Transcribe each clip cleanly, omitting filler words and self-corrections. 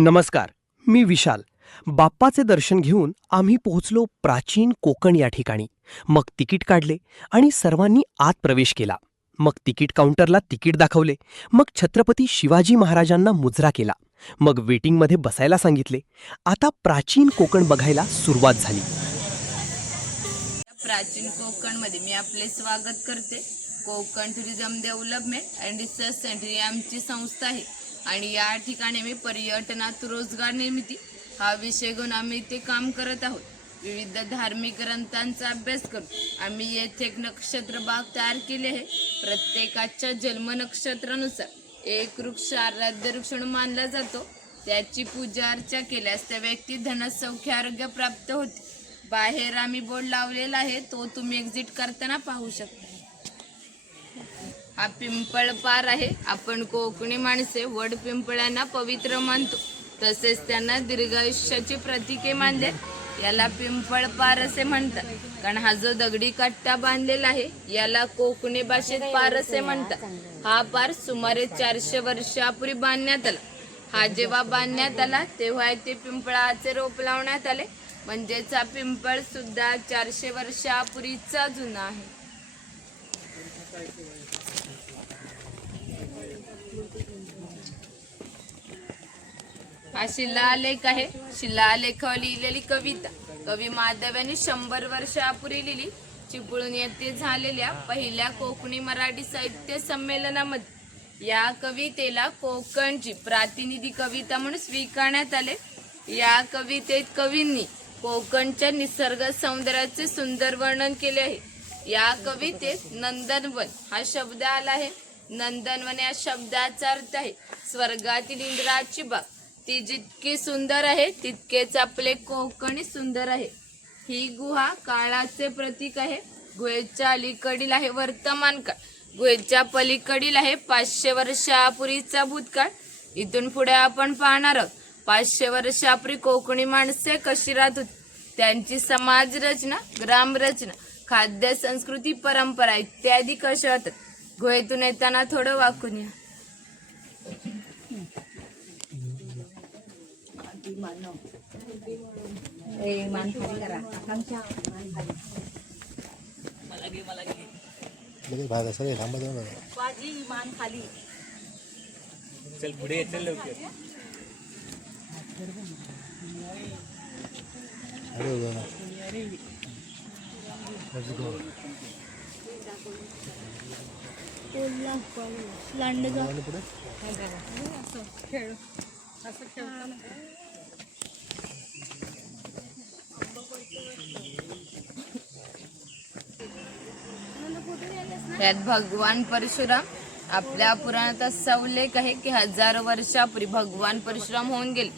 नमस्कार, मी विशाल. बाप्पाचे दर्शन घेऊन आम्ही पोहोचलो प्राचीन कोकण या ठिकाणी. मग तिकीट काढले आणि सर्वांनी आत प्रवेश केला. मग तिकीट काउंटरला तिकीट दाखवले. मग छत्रपती शिवाजी महाराजांना मुजरा केला. मग वेटिंगमध्ये बसायला सांगितले. आता प्राचीन कोकण बघायला सुरुवात झाली. प्राचीन कोकणमध्ये मी आपले स्वागत करते. Konkan tourism development and research centre ही आमची संस्था आहे आणि या ठिकाणी मी पर्यटनात रोजगार निर्मिती हा विषय घेऊन आम्ही इथे काम करत आहोत. विविध धार्मिक ग्रंथांचा अभ्यास करून आम्ही येथे एक नक्षत्र बाग तयार केले आहे. प्रत्येकाच्या जन्म नक्षत्रानुसार एक वृक्ष आराध्य वृक्ष म्हणून मानला जातो. त्याची पूजा अर्चा केल्यास त्या व्यक्ती धनसौख्य आरोग्य प्राप्त होते. बाहेर आम्ही बोर्ड लावलेला आहे, तो तुम्ही एक्झिट करताना पाहू शकता. हा पिंपळ पार आहे. आपण कोकणी माणसे वड पिंपळांना पवित्र मानतो, तसेच त्यांना दीर्घायुष्याची प्रतीके मानले. याला पिंपळ पार असे म्हणतात, कारण हा जो दगडी कट्टा बांधलेला आहे याला कोकणी भाषेत पार असे म्हणतात. हा पार सुमारे 400 वर्षापूर्वी बांधण्यात आला. हा जेव्हा बांधण्यात आला तेव्हा ते पिंपळाचे रोप लावण्यात आले, म्हणजेच हा पिंपळ सुद्धा 400 वर्षापूर्वीचा जुना आहे. हा शिलालेख आहे. शिलालेखावर लिहिलेली कविता कवी माधव यांनी 100 वर्षापूर्वी लिहिली. चिपळूण येथे झालेल्या पहिल्या कोकणी मराठी साहित्य संमेलनामध्ये या कवितेला कोकणची प्रातिनिधी कविता म्हणून स्वीकारण्यात आले. या कवितेत कवींनी कोकणच्या निसर्ग सौंदर्याचे सुंदर वर्णन केले आहे. या कवितेत नंदनवन हा शब्द आला आहे. नंदनवन या शब्दाचा अर्थ आहे स्वर्गातील इंद्राची बाग. ती जितकी सुंदर आहे तितकेच आपले कोकणी सुंदर आहे. ही गुहा काळाचे प्रतीक आहे. गुहेच्या अलीकडील आहे वर्तमान काळ. गुहेच्या पलीकडील आहे 500 वर्षापूर्वीचा भूतकाळ. इथून पुढे आपण पाहणार आहोत 500 वर्षापूर्वी कोकणी माणसे कशी राहत होती, त्यांची समाज रचना, ग्रामरचना, खाद्य संस्कृती, परंपरा इत्यादी कशा होतात. गुहेतून येताना थोडं वाकून या. चल पुढे चल लवकर. यात भगवान परशुराम आपल्या पुराणात असा उल्लेख आहे की 1000 वर्षापूर्वी भगवान परशुराम होऊन गेले.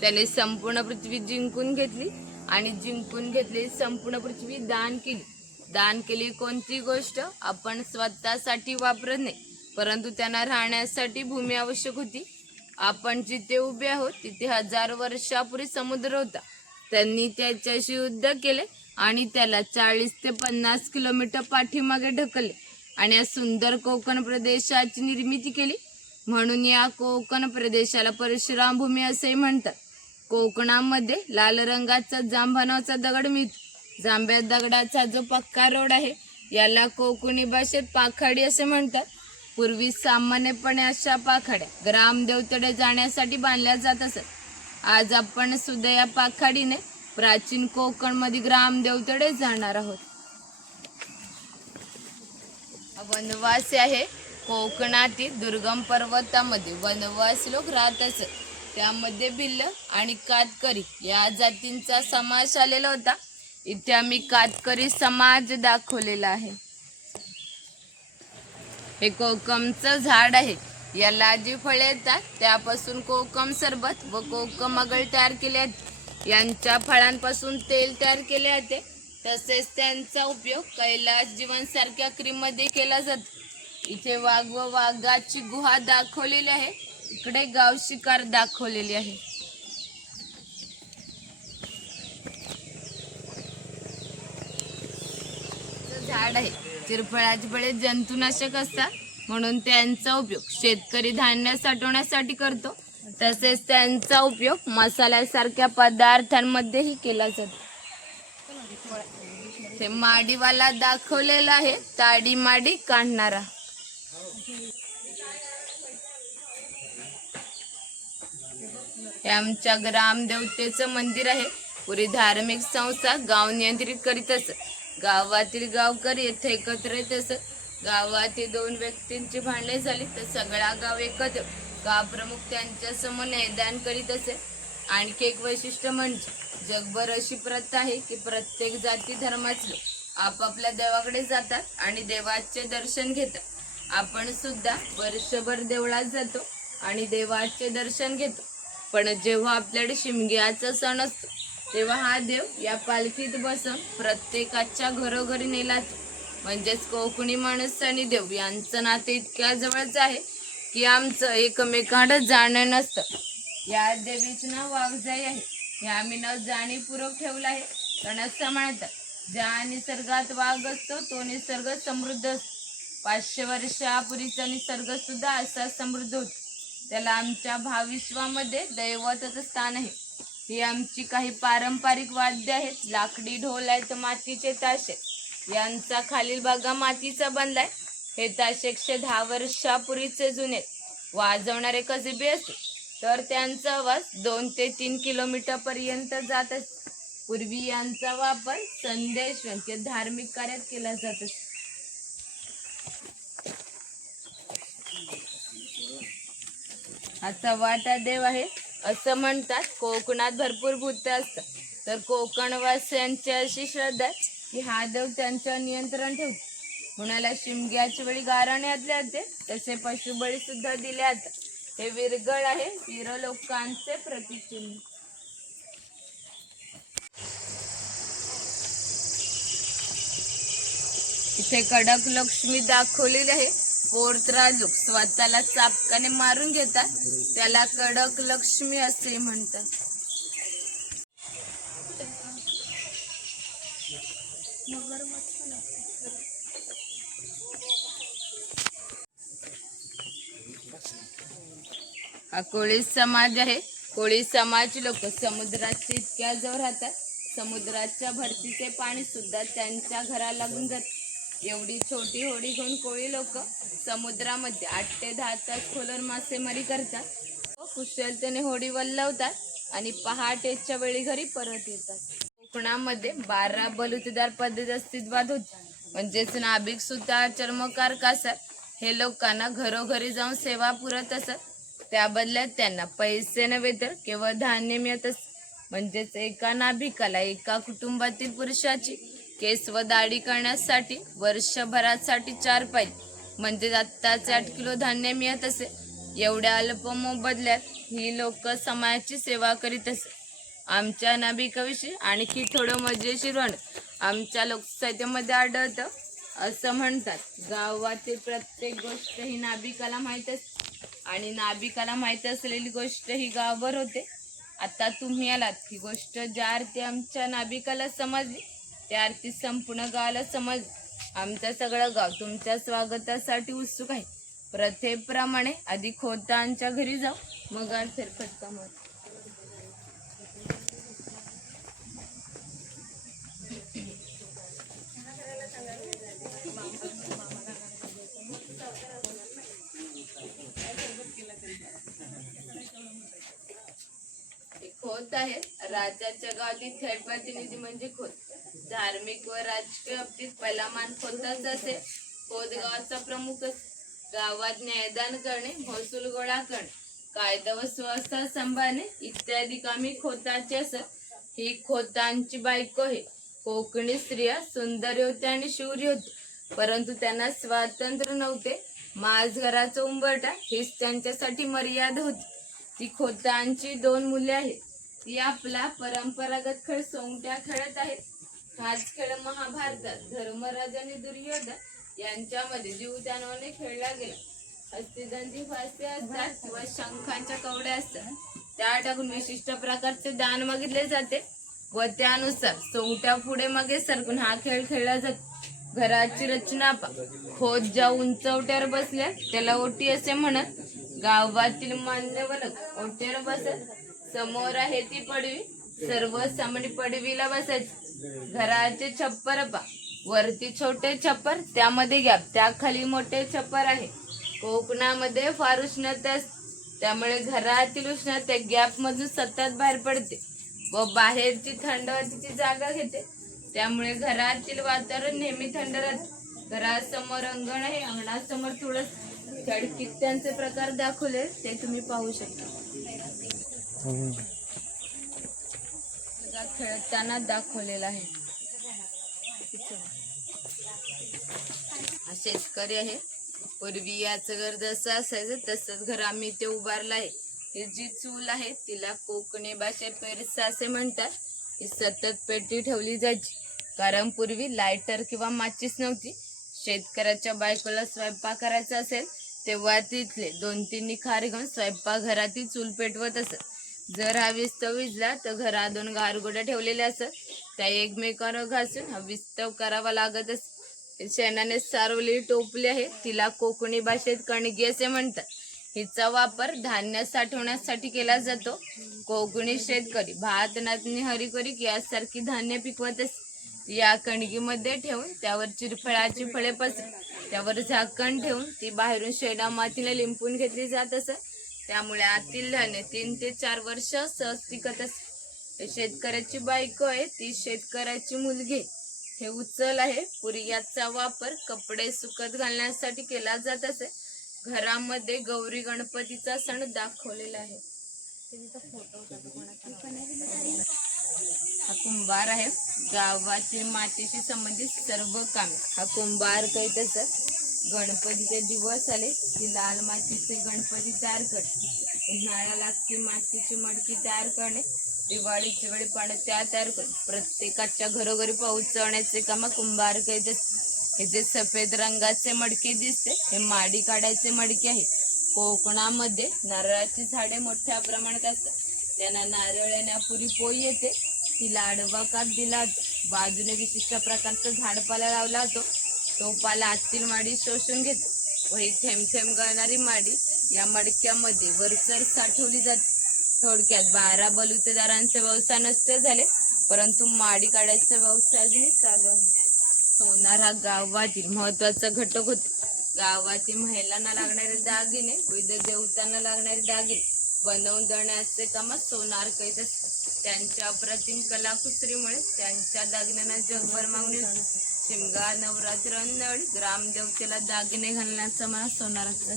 त्याने संपूर्ण पृथ्वी जिंकून घेतली आणि जिंकून घेतलेली संपूर्ण पृथ्वी दान केली. दान केली कोणती गोष्ट आपण स्वतःसाठी वापरत नाही, परंतु त्यांना राहण्यासाठी भूमी आवश्यक होती. आपण जिथे उभे आहोत तिथे 1000 वर्षापूर्वी समुद्र होता. त्यांनी त्याच्याशी युद्ध केले आणि त्याला 40 ते 50 किलोमीटर पाठीमागे ढकलले आणि या सुंदर कोकण प्रदेशाची निर्मिती केली. म्हणून या कोकण प्रदेशाला परशुराम भूमी असे म्हणतात. कोकणामध्ये लाल रंगाचा जांभा दगड मिळतो. जांभ्या दगडाचा जो पक्का रोड आहे याला कोकणी भाषेत पाखाडी असे म्हणतात. पूर्वी सामान्यपणे अशा पाखाड्या ग्रामदेवतेकडे जाण्यासाठी बांधल्या जात असत. आज आपण सुद्धा या पाखाडीने प्राचीन कोकणमध्ये ग्रामदेवतेकडे जाणार आहोत. वनवासी आहे. कोकणातील दुर्गम पर्वतामध्ये वनवासी लोक राहत असत. त्यामध्ये भिल्ल आणि कातकरी या जातींचा समावेश आलेला होता. इथे आम्ही कातकरी समाज दाखवलेला आहे. हे कोकमचं झाड आहे. याला जी फळे येतात त्यापासून कोकम सरबत व कोकम आगळ तयार केले आहेत. यांच्या फळांपासून तेल तयार केले जाते. तसेच त्यांचा उपयोग कैलास जीवनसारख्या क्रीममध्ये केला जातो. इथे वाघ व वाघाची गुहा दाखवलेली आहे. इकडे गाव शिकार दाखवलेली आहे. झाड आहे. चिरफळाची फळे जंतुनाशक असतात, म्हणून त्यांचा उपयोग शेतकरी धान्य साठवण्यासाठी करतो. तसेच त्यांचा उपयोग मसाल्यासारख्या पदार्थांमध्येही केला जातो. ते माडीवाला दाखवलेला आहे ताडी माडी काढणारा. हे आमच्या ग्रामदेवतेचं मंदिर आहे. पुरी धार्मिक संस्था गाव नियंत्रित करीत असत. गावातील गावकरी येथे एकत्र येत असत. गावातील 2 व्यक्तींची भांडणे झाली तर सगळा गाव एकत्र गाव प्रमुख त्यांच्या समोर निदान करीत असे. आणखी एक वैशिष्ट्य म्हणजे जगभर अशी प्रथा आहे की प्रत्येक जाती धर्माचे लोक आपापल्या देवाकडे जातात आणि देवाचे दर्शन घेतात. आपण सुद्धा वर्षभर देवळात जातो आणि देवाचे दर्शन घेतो. पण जेव्हा आपल्याकडे शिमग्याचा सण असतो तेव्हा हा देव या पालखीत बसून प्रत्येकाच्या घरोघरी नेला जातो. म्हणजेच कोकणी माणूस आणि देव यांचं नातं इतक्या जवळच आहे की आमचं एकमेकांकडे जाणं नसतं. या देवीचं नाव वाघजाई आहे. हे आम्ही नाव जाणीवपूर्वक ठेवलं आहे. कारण असं म्हणतात ज्या निसर्गात वाघ असतो तो निसर्ग समृद्ध असतो. 500 वर्षापूर्वीचा निसर्ग सुद्धा असा समृद्ध होतो. त्याला आमच्या भावविश्वामध्ये दैवताचं स्थान आहे. ही आमची काही पारंपरिक वाद्य आहेत. लाकडी ढोल आहेत, मातीचे ताशे. यांचा खालील भागा मातीचा बनलाय. हे ताशे 110 वर्षापूर्वीचे जुने वाजवणारे कसबे असते तर त्यांचा आवाज 2 ते 3 किलोमीटर पर्यंत जात असतो. पूर्वी यांचा वापर संदेश किंवा धार्मिक कार्यात केला जात असतो. हा चव्हाटा देव आहे. असं म्हणतात कोकणात भरपूर भूत असतात तर कोकणवासियांची अशी श्रद्धा आहे की हा देव त्यांच्यावर नियंत्रण ठेवतो. कुणाला शिमग्याच्या वेळी गारण घातले जाते तसे पशुबळी सुद्धा दिले जातात. हे विरगळ आहे. वीर लोकांचे प्रतिचिन्ह. इथे कडक लक्ष्मी दाखवलेली आहे. पोर्तराज लोक स्वतःला चापकाने मारून घेतात त्याला कडक लक्ष्मी असे म्हणतात. हा कोळी समाज आहे. कोळी समाज लोक समुद्राच्या इतक्या जवळ राहतात. समुद्राच्या भरतीचे पाणी सुद्धा त्यांच्या घराला लागून जाते. एवढी छोटी होडी घेऊन कोळी लोक समुद्रामध्ये 8 ते 10 तास खोलवर मासेमारी करतात. कुशलतेने होडी वल्लवतात आणि पहाटेच्या वेळी घरी परत येतात. कोकणामध्ये 12 बलुतेदार पद्धत अस्तित्वात होती. म्हणजेच नाभिक सुतार, चर्मकार, कासार हे लोकांना घरोघरी जाऊन सेवा पुरत असत. त्या बदल्यात त्यांना पैसे नव्हे तर केवळ धान्य मिळत असत. म्हणजेच एका नाभिकाला एका कुटुंबातील पुरुषाची केस व दाढी करण्यासाठी वर्षभरासाठी 4 पाईल म्हणजे आत्ताचे 8 किलो धान्य मिळत असे. एवढ्या अल्प मोबदल्यात ही लोक समाजाची सेवा करीत असे. आमच्या नाभिकाविषयी आणखी थोडं मजेशीर वर्णन आमच्या लोकसाहित्यामध्ये आढळतं. असं म्हणतात गावातील प्रत्येक गोष्ट ही नाभिकाला माहीत असते आणि नाभिकाला माहीत असलेली गोष्ट ही गावभर होते. आता तुम्ही आलात ही गोष्ट ज्या अर्थी आमच्या नाभिकाला समजली त्या अर्थी संपूर्ण गावाला समज. आमचं सगळं गाव तुमच्या स्वागतासाठी उत्सुक आहे. प्रथेप्रमाणे आधी खोतांच्या घरी जाऊ मग फेरफटका मारू. खोत आहे. राज्याच्या गावातील थेट प्रतिनिधी म्हणजे खोत. धार्मिक व राजकीय बाबतीत पहिला मान खोताचा असे. खोत गावाचा प्रमुख असतो. गावात न्यायदान करणे, महसूल गोळा करणे, कायदा व सुव्यवस्था सांभाळणे इत्यादी कामे खोताची असत. ही खोतांची बायको आहे. कोकणी स्त्रिया सुंदर होत्या आणि शूर होत्या परंतु त्यांना स्वातंत्र्य नव्हते. माझ घराचा उंबरठा हीच त्यांच्यासाठी मर्यादा होती. ती खोतांची 2 मुले आहेत. ती आपला परंपरागत खेळ सोंगट्या खेळत आहेत. हाच खेळ महाभारतात धर्मराज आणि दुर्योधन यांच्यामध्ये जीवदानाने खेळला गेला. हस्तिदंती फासे असतात व शंखांच्या कवड्या असतात. त्या टाकून विशिष्ट प्रकारचे दान मागितले जाते व त्यानुसार सोंगट्या पुढे मागे सरकून हा खेळ खेळला जातो. घराची रचना खोत ज्या उंचवट्यावर बसल्या त्याला ओटी असे म्हणत. गावातील मान्यवर ओट्यावर बसत, समोर आहे ती पडवी, सर्व सामने पडवीला बसायचे. घराचे छप्पर पा, वरती छोटे छप्पर, त्यामध्ये गॅप, त्याखाली मोठे छप्पर आहे. कोकणामध्ये फार उष्णता असते, त्यामुळे घरातील उष्णता गॅप मधून सतत बाहेर पडते व बाहेरची थंड हवेची जागा घेते. त्यामुळे घरातील वातावरण नेहमी थंड राहते. घरासमोर अंगण आहे, अंगणासमोर थोडं खिडकीत त्यांचे प्रकार दाखवले ते तुम्ही पाहू शकता. खेळताना दाखवलेला आहे. हा शेतकरी आहे. पूर्वी याचं घर जसं असायचं तसंच घर आम्ही ते उभारलं आहे. ही जी चूल आहे तिला कोकणी भाषेत पेरसा असे म्हणतात. ही सतत पेटी ठेवली जायची, कारण पूर्वी लायटर किंवा माचीस नव्हती. शेतकऱ्याच्या बायकोला स्वयंपाक करायचा असेल तेव्हा तिथले 2-3 निखार घेऊन स्वयंपाकघरातील चूल पेटवत असत. जर हा विस्तव विजला तर घरात 2 गारगोड्या ठेवलेल्या असत, त्या एकमेकांवर घासून हा विस्तव करावा लागत असत. शेणाने सारवलेली टोपली आहे, तिला कोकणी भाषेत कणगी असे म्हणतात. हिचा वापर धान्य साठवण्यासाठी केला जातो. कोकणी शेतकरी भात, नाचणी, हरिकोरी यासारखी धान्य पिकवत असते. या कणगीमध्ये ठेवून त्यावर चिरफळाची फळे पसरून त्यावर झाकण ठेवून ती बाहेरून शेणा मातीने लिंपून घेतली जात असत. त्यामुळे आतील धान्य 3 ते 4 वर्ष सहज टिकत असते. शेतकऱ्याची बायको आहे, ती शेतकऱ्याची मुलगी. हे उचल आहे. पूर्वी याचा वापर कपडे सुकत घालण्यासाठी केला जात असे. घरामध्ये गौरी गणपतीचा सण दाखवलेला आहे. हा कुंभार आहे. गावातील मातीशी संबंधित सर्व काम हा कुंभार करीत असत. गणपतीचे दिवस आले की लाल मातीचे गणपती तयार करणे, उन्हाळ्याला ती मातीची मडकी तयार करणे, दिवाळीच्या वेळी पाणी तयार करणे, प्रत्येकाच्या घरोघरी पोहोचवण्याचे काम कुंभार करीत असत. हे जे सफेद रंगाचे मडके दिसते हे माडी काढायचे मडके आहे. कोकणामध्ये नारळाची झाडे मोठ्या प्रमाणात असतात. त्यांना नारळ येण्यापूर्वी पोई येते, तिला आडवा काप दिला जातो. बाजूने विशिष्ट प्रकारचा झाडपाला लावला जातो. तो पाला आतील माडी शोषून घेतो व ही थेंब थेंब गळणारी माडी या मडक्यामध्ये वरचर साठवली जाते. थोडक्यात 12 बलुतेदारांचे व्यवसाय नष्ट झाले, परंतु माडी काढायचा व्यवसाय अजूनही चालू आहे. सोनार हा गावातील महत्वाचा घटक होता. गावातील महिलांना लागणारे दागिने, विविध देवतांना लागणारे दागिने बनवून देण्याचे काम सोनार करीत असतात. त्यांच्या अप्रतिम कलाकुसरीमुळे त्यांच्या दागिन्यांना जगभर मागणी होती. शिमगा, नवरात्र, नळ, ग्रामदेवतेला दागिने घालण्याचा मला सोनाराचा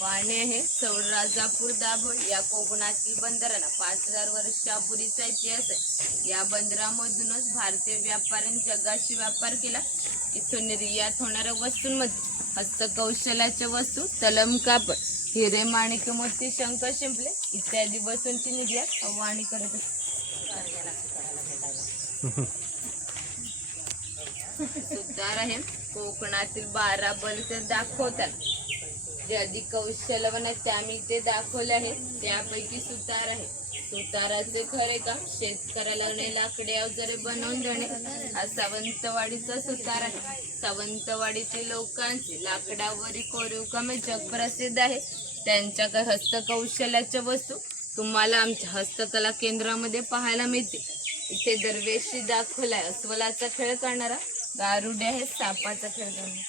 वाणे आहे. सौराजापूर दाभोळ या कोकणातील बंदराला 5000 वर्षापूर्वीचा इतिहास आहे. या बंदरामधूनच भारतीय व्यापाऱ्यांनी जगाशी व्यापार केला. इथून निर्यात होणाऱ्या वस्तूंमध्ये हस्तकौशल्याच्या वस्तू, तलम कापड, हिरे, माणिक, मोती, शंख, शिंपले इत्यादी वस्तूंची निर्यात वाणी करत असते. सुतार आहे. कोकणातील 12 बलुते दाखवतात. जे अधिक कौशल्यवान आहेत त्यामुळे ते दाखवले आहे. त्यापैकी सुतार आहे. सुताराचे खरे काम शेतकऱ्याला लाकडी अवजारे बनवून देणे हा सावंतवाडीचा सुतार आहे. सावंतवाडीतील लोकांचे लाकडावरील कोरीव कामे जगप्रसिद्ध आहे. त्यांच्या हस्तकौशल्याच्या वस्तू तुम्हाला आमच्या हस्तकला केंद्रामध्ये पाहायला मिळते. इथे दरवेशी दाखवलाय अस्वलाचा खेळ करणारा, गारुडे आहे सापाचा खेळ करणारा.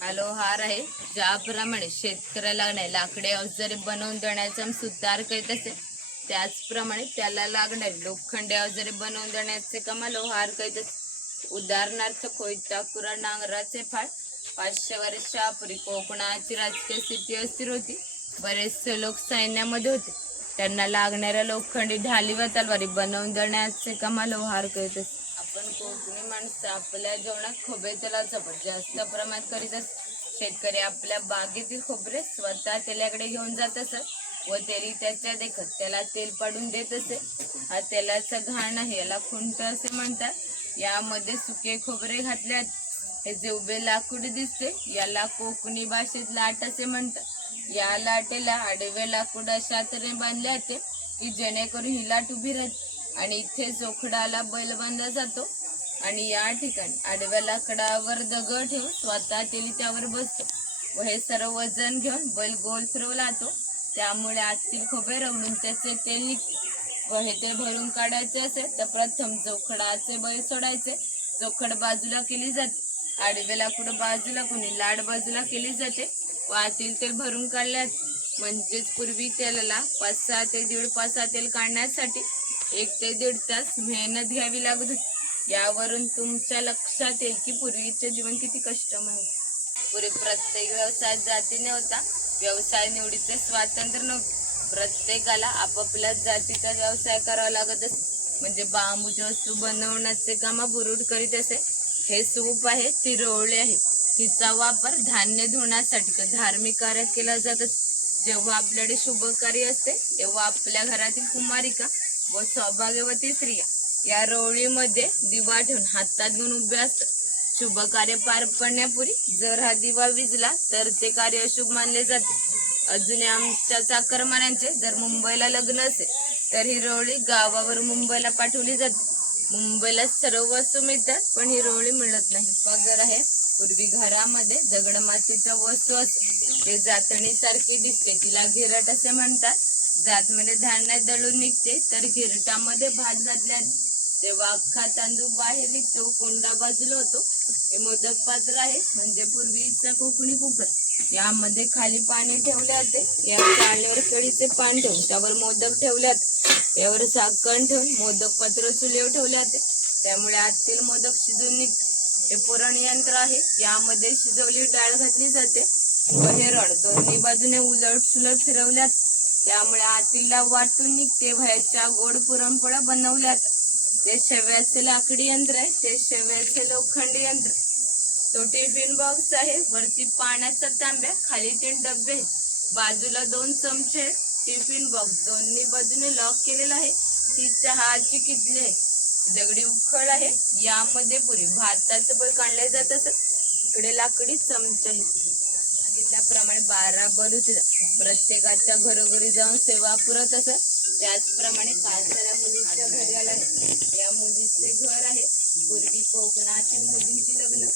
हा लोहार आहे. ज्याप्रमाणे शेतकऱ्याला लाकडे अवजारे बनवून देण्याचा सुतार करीत असे, त्याचप्रमाणे त्याला लागणारे लोखंडी अवजारे बनवून देण्याचे काम लोहार करीत असे. उदाहरणार्थ कोयता, कुरा, नांगराचे फाळ. 500 वर्षापूर्वी कोकणाची राजकीय स्थिती अस्थिर होती. बरेचसे लोक सैन्यामध्ये होते. त्यांना लागणाऱ्या लोखंडी ढाली व तलवारी बनवून देण्याचे काम लोहार करीत असते. आपण कोकणी माणसं आपल्या जेवणात खोबरे तेलाचा वापर जास्त प्रमाणात करीत असतो. शेतकरी आपल्या बागेतील खोबरे स्वतः तेलाकडे घेऊन जात असत व तेली त्याच्या देखत त्याला तेल पाडून देत असे. हा तेलाचा घाण आहे, याला खुंट असे म्हणतात. यामध्ये सुके खोबरे घातले. हे जे उभे लाकूड दिसते याला कोकणी भाषेत लाट असे म्हणतात. या लाटेला आडवे लाकूड अशा तऱ्हेने बांधले जाते की जेणेकरून ही लाट उभी राहते. आणि इथे जोखडाला बैल बांधला जातो आणि या ठिकाणी आडव्या लाकडावर दगड ठेवून स्वतः तेली त्यावर बसतो व हे सर्व वजन घेऊन बैल गोल फिरवला जातो. त्यामुळे आतील खोबे रवळून त्याचे तेल निघते व हे ते भरून काढायचे असेल तर प्रथम जोखडाचे बैल सोडायचे. जोखड बाजूला केली जाते. आडवे लाकूड बाजूला कोणी लाड बाजूला केली जाते व आतील तेल भरून काढले जाते. म्हणजेच पूर्वी तेलाला 5-6 ते 1.5 तास तेल काढण्यासाठी 1 ते 1.5 तास मेहनत घ्यावी लागत होती. यावरून तुमच्या लक्षात येईल की पूर्वीचे जीवन किती कष्टमय होते. पूर्वी प्रत्येक व्यवसायात जाती नव्हता. व्यवसाय निवडीचे स्वातंत्र्य नव्हते. प्रत्येकाला आपापल्या जातीचा व्यवसाय करावा लागत असे. म्हणजे बांबूच्या वस्तू बनवण्याचे काम बुरुड करीत असे. हे सूप आहे, ती रोवळी आहे, हिचा वापर धान्य धुण्यासाठी किंवा धार्मिक कार्यात केला जात असे. जेव्हा आपल्याकडे शुभ कार्य असते तेव्हा आपल्या घरातील कुमारिका व सौभाग्यवती स्त्रिया या रोवळीमध्ये दिवा ठेवून हातात घेऊन उभे असतात. शुभ कार्य पार पडण्यापूर्वी जर हा दिवा विझला तर ते कार्य अशुभ मानले जाते. अजून आमच्या चाकरमान्यांचे जर मुंबईला लग्न असेल तर ही रोवळी गावावर मुंबईला पाठवली जाते. मुंबईला सर्व वस्तू मिळतात पण ही रोवळी मिळत नाही. पगर आहे. पूर्वी घरामध्ये दगड मातीच्या वस्तू असते. ते जातणीसारखी दिसते, तिला घिरट असे म्हणतात. जातमध्ये धान्य दळून निघते तर घिरटामध्ये भात घातल्याने तेव्हा अख्खा तांदूळ बाहेर निघतो. कोंडा बाजूला होतो. हे मोदक पात्र आहे म्हणजे पूर्वीचा कोकणी कुकर. यामध्ये खाली पाणी ठेवले जाते. या चाळणीवर केळीचे पान ठेवून त्यावर मोदक ठेवले जाते. यावर झाकण ठेवून मोदक पात्र चुलीवर ठेवले जाते. त्यामुळे आतील मोदक शिजून निघते. हे पुरण यंत्र आहे. यामध्ये शिजवली डाळ घातली जाते व हे रड दोन्ही बाजूने उलट सुलट फिरवल्यात. त्यामुळे आतीला वाटून निघते व ह्याच्या गोड पुरणपोळ्या बनवल्यात. ते शेव्याचे लाकडी यंत्र आहे. ते शेव्याचे लोखंडी यंत्र. तो टिफिन बॉक्स आहे. वरती पाण्याचा तांब्या, खाली 3 डबे आहेत. बाजूला 2 चमचे आहेत. टिफिन बॉक्स दोन्ही बाजूने लॉक केलेला आहे. ही चहाची किटली आहे. दगडी उखळ आहे. यामध्ये पुरी भाताचं पळ काढले जात असत. इकडे लाकडी चमचे आहे. सांगितल्याप्रमाणे 12 बलूत प्रत्येकाच्या घरोघरी जाऊन सेवा पुरत असत. त्याचप्रमाणे कासाऱ्या मुलीच्या घरी आला आहे. या मुलीचे घर आहे. पूर्वी कोकणातील मुलींची लग्न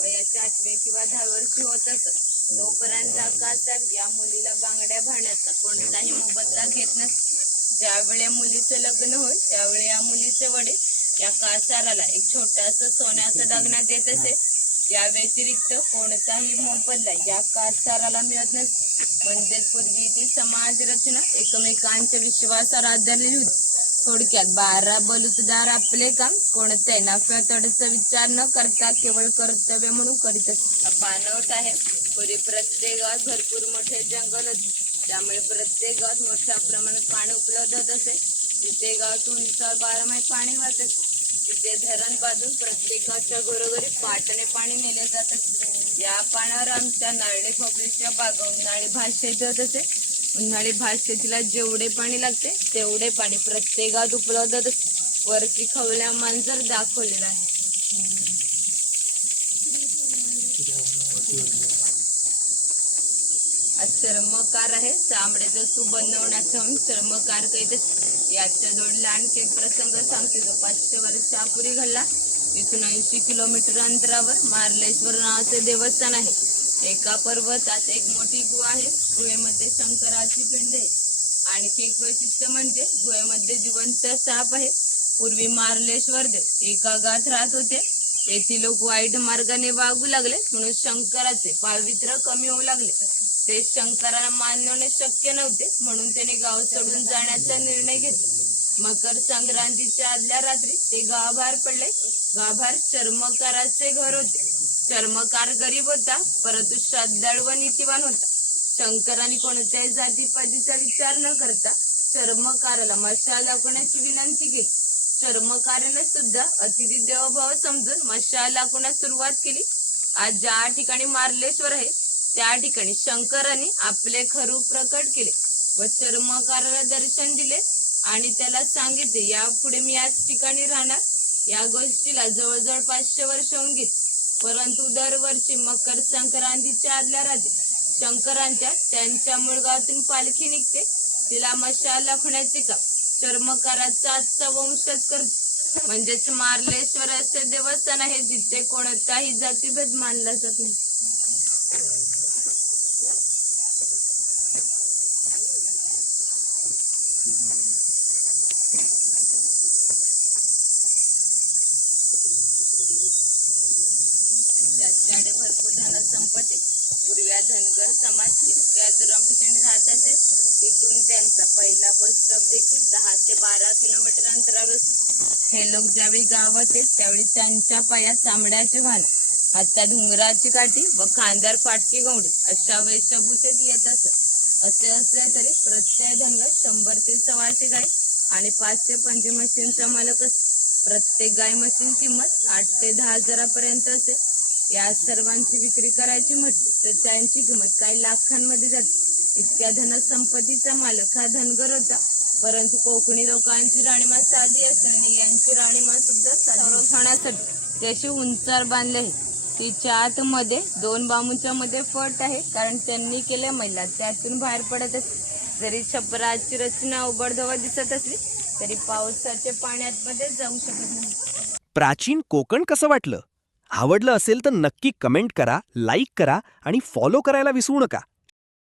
वयाच्या 8व्या किंवा 10व्या वर्षी होत असत. तोपर्यंत कासार या मुलीला बांगड्या भाण्याचा कोणताही मोबदला घेत नसते. ज्यावेळी मुलीचं लग्न होईल त्यावेळी या मुलीचे वडील या कासाराला एक छोटासा सोन्याचा दागिना देत असे. या व्यतिरिक्त कोणताही मोबदला या कासाराला मिळत नसते. म्हणजेच पूर्वीची समाज रचना एकमेकांच्या विश्वासावर आधारलेली होती. थोडक्यात 12 बलुतदार आपले काम कोणत्याही नफ्या तोट्याचा विचार न करता केवळ कर्तव्य म्हणून करीत असत. पाणवठ आहे. पूर्वी प्रत्येक गावात भरपूर मोठे जंगल होते. त्यामुळे प्रत्येक गावात मोठ्या प्रमाणात पाणी उपलब्ध होत असे. तिथे गावातून 12 महिने पाणी वाहत असे. तिथे धरण बांधून प्रत्येकाच्या घरोघरी पाटणे पाणी नेले जात असे. या पाण्यावर आमच्या नारळी खोबरीच्या बागा उन्हाळी भाषेत होत असे. उन्हाळी भाषेतीला जेवढे पाणी लागते तेवढे पाणी प्रत्येकात उपलब्ध होत असे. वरती खवल्या मांजर दाखवलेला आहे. चर्मकार आहे. चामड्याचं सूप बनवण्याचं चर्मकार करीत. याच्या जोडीला आणखी एक प्रसंग सांगते जो 500 वर्षापूर्वी घडला. इथून 80 किलोमीटर अंतरावर मार्लेश्वर नावाचे देवस्थान आहे. एका पर्वतात एक मोठी गुहा आहे. गुहेमध्ये शंकराची पिंड आहे. आणखी एक वैशिष्ट्य म्हणजे गुहेमध्ये जिवंत साप आहे. पूर्वी मार्लेश्वर देव एका गावात राहत होते. येथील लोक वाईट मार्गाने वागू लागले म्हणून शंकराचे पावित्र्य कमी होऊ लागले. ते शंकराला मानवणे शक्य नव्हते म्हणून त्याने गाव सोडून जाण्याचा निर्णय घेतला. मकर संक्रांतीच्या आदल्या रात्री ते गावाबाहेर पडले. गावाबाहेर चर्मकाराचे घर होते. चर्मकार गरीब होता परंतु श्रद्धाळू व नीतिवान होता. शंकराने कोणत्याही जातीपातीचा विचार न करता चर्मकाराला मशाल दाखवण्याची विनंती केली. चर्मकाराने सुद्धा अतिथी देवभाव समजून मशाल दाखवण्यास सुरुवात केली. आज ज्या ठिकाणी मार्लेश्वर आहे त्या ठिकाणी शंकराने आपले खरू प्रकट केले व चर्मकाराला दर्शन दिले आणि त्याला सांगितले यापुढे मी याच ठिकाणी राहणार. या गोष्टीला जवळजवळ 500 वर्ष होऊन गेली. परंतु दरवर्षी मकर संक्रांतीच्या आदल्या रात्री शंकरांच्या त्यांच्या मूळ गावातून पालखी निघते. तिला मशाल दाखवण्याचे काम चर्मकाराचा आजचा वंशच करते. म्हणजेच मार्लेश्वर असे देवस्थान आहे जिथे कोणताही जातीभेद मानला जात नाही. ज्याच्याकडे भरपूर धनसंपत्ती, पूर्व्या धनगर समाज इतक्या दुर्गम ठिकाणी राहत असे, तिथून त्यांचा पहिला बस स्टॉप देखील 10 ते 12 किलोमीटर अंतरावर असतो. हे लोक ज्यावेळी गावात येत त्यावेळी त्यांच्या पायात चामड्याचे वाहन, हातात डुंगराची काठी व खांद्यावर फाटकी गवडी अशा वेशभूषेत येत असत. असे असले तरी प्रत्येक धनगर 100 ते 125 गाय आणि 5 ते 25 म्हशींचा मालक असतो. प्रत्येक गाय म्हशींची किंमत 8 ते 10 हजारापर्यंत असेल. या सर्वांची विक्री करायची म्हटली तर त्यांची किंमत काही लाखांमध्ये जाते. इतक्या धनसंपत्तीचा मालक हा धनगर होता. परंतु कोकणी लोकांची राहणीमान साधी असते आणि यांची राहणीमान सुद्धा संरक्षणासाठी त्याशी उंचार बांधले आहे. तिच्या आतमध्ये 2 बांबूच्या मध्ये फट आहे, कारण त्यांनी केल्या महिला त्यातून बाहेर पडत असते. जरी छपराची रचना उबडधबड दिसत असली तरी पावसाच्या पाण्यात मध्ये जाऊ शकत नाही. प्राचीन कोकण कसं वाटलं? आवडलं असेल तर नक्की कमेंट करा, लाईक करा आणि फॉलो करायला विसरू नका.